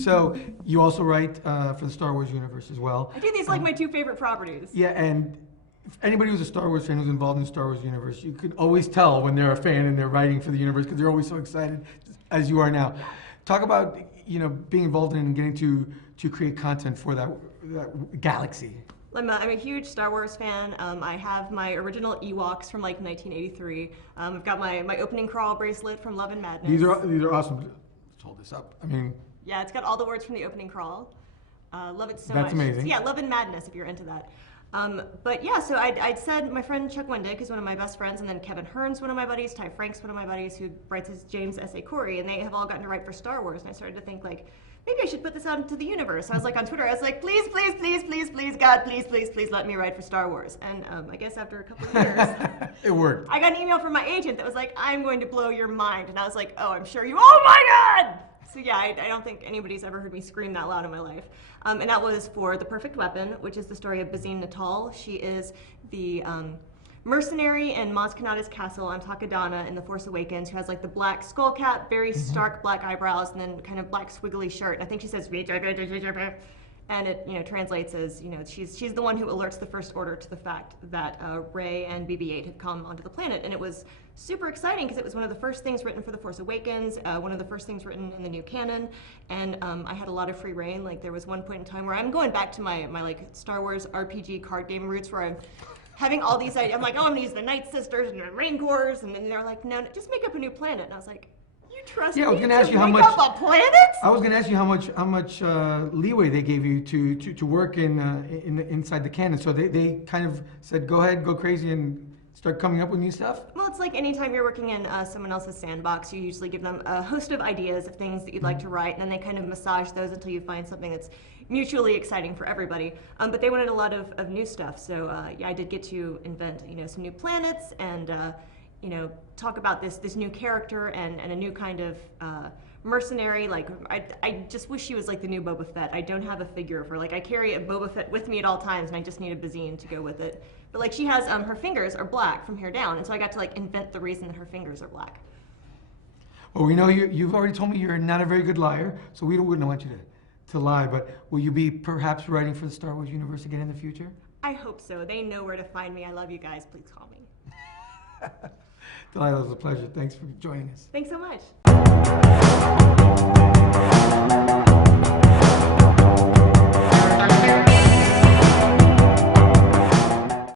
So you also write for the Star Wars universe as well. I do these like my two favorite properties. Yeah, and if anybody who's a Star Wars fan who's involved in the Star Wars universe, you can always tell when they're a fan and they're writing for the universe because they're always so excited, as you are now. Talk about being involved in and getting to create content for that galaxy. I'm a huge Star Wars fan. I have my original Ewoks from like 1983. I've got my opening crawl bracelet from Love and Madness. These are awesome. Let's hold this up. I mean, yeah, it's got all the words from the opening crawl. Love it so much. That's amazing. So, yeah, Love and Madness if you're into that. But yeah, so I'd said my friend Chuck Wendick is one of my best friends, and then Kevin Hearn's one of my buddies, Ty Frank's one of my buddies, who writes his James S.A. Corey, and they have all gotten to write for Star Wars, and I started to think, like, maybe I should put this out into the universe. So I was like on Twitter, I was like, please, please, please, please, please, God, please, please, please let me write for Star Wars. And I guess after a couple of years, it worked. I got an email from my agent that was like, I'm going to blow your mind. And I was like, oh, I'm sure you, oh my God! So yeah, I don't think anybody's ever heard me scream that loud in my life. And that was for The Perfect Weapon, which is the story of Bazine Natal. She is the mercenary in Maz Kanata's castle on Takodana in The Force Awakens, who has like the black skull cap, very stark black eyebrows, and then kind of black squiggly shirt. And I think she says, and it translates as, she's the one who alerts the First Order to the fact that Rey and BB-8 have come onto the planet. And it was super exciting because it was one of the first things written for The Force Awakens, one of the first things written in the new canon, and I had a lot of free reign. Like there was one point in time where I'm going back to my like Star Wars RPG card game roots where I'm having all these ideas. I'm like, oh, I'm gonna use the Night Sisters and the Rain Corps, and then they're like, no, just make up a new planet. And I was like, you trust me I was gonna ask to you how make much, up a planet? I was going to ask you how much leeway they gave you to work inside the canon. So they kind of said, go ahead, go crazy, and start coming up with new stuff? Well, it's like anytime you're working in someone else's sandbox, you usually give them a host of ideas of things that you'd like to write, and then they kind of massage those until you find something that's mutually exciting for everybody. But they wanted a lot of new stuff, so yeah, I did get to invent some new planets and talk about this new character and a new kind of mercenary. Like I just wish she was like the new Boba Fett. I don't have a figure of her. Like I carry a Boba Fett with me at all times, and I just need a Bazine to go with it. But like she has her fingers are black from here down, and so I got to like invent the reason that her fingers are black. Well, we know you've already told me you're not a very good liar, so we wouldn't want you to lie. But will you be perhaps writing for the Star Wars universe again in the future? I hope so. They know where to find me. I love you guys. Please call me. Delilah, it was a pleasure. Thanks for joining us. Thanks so much.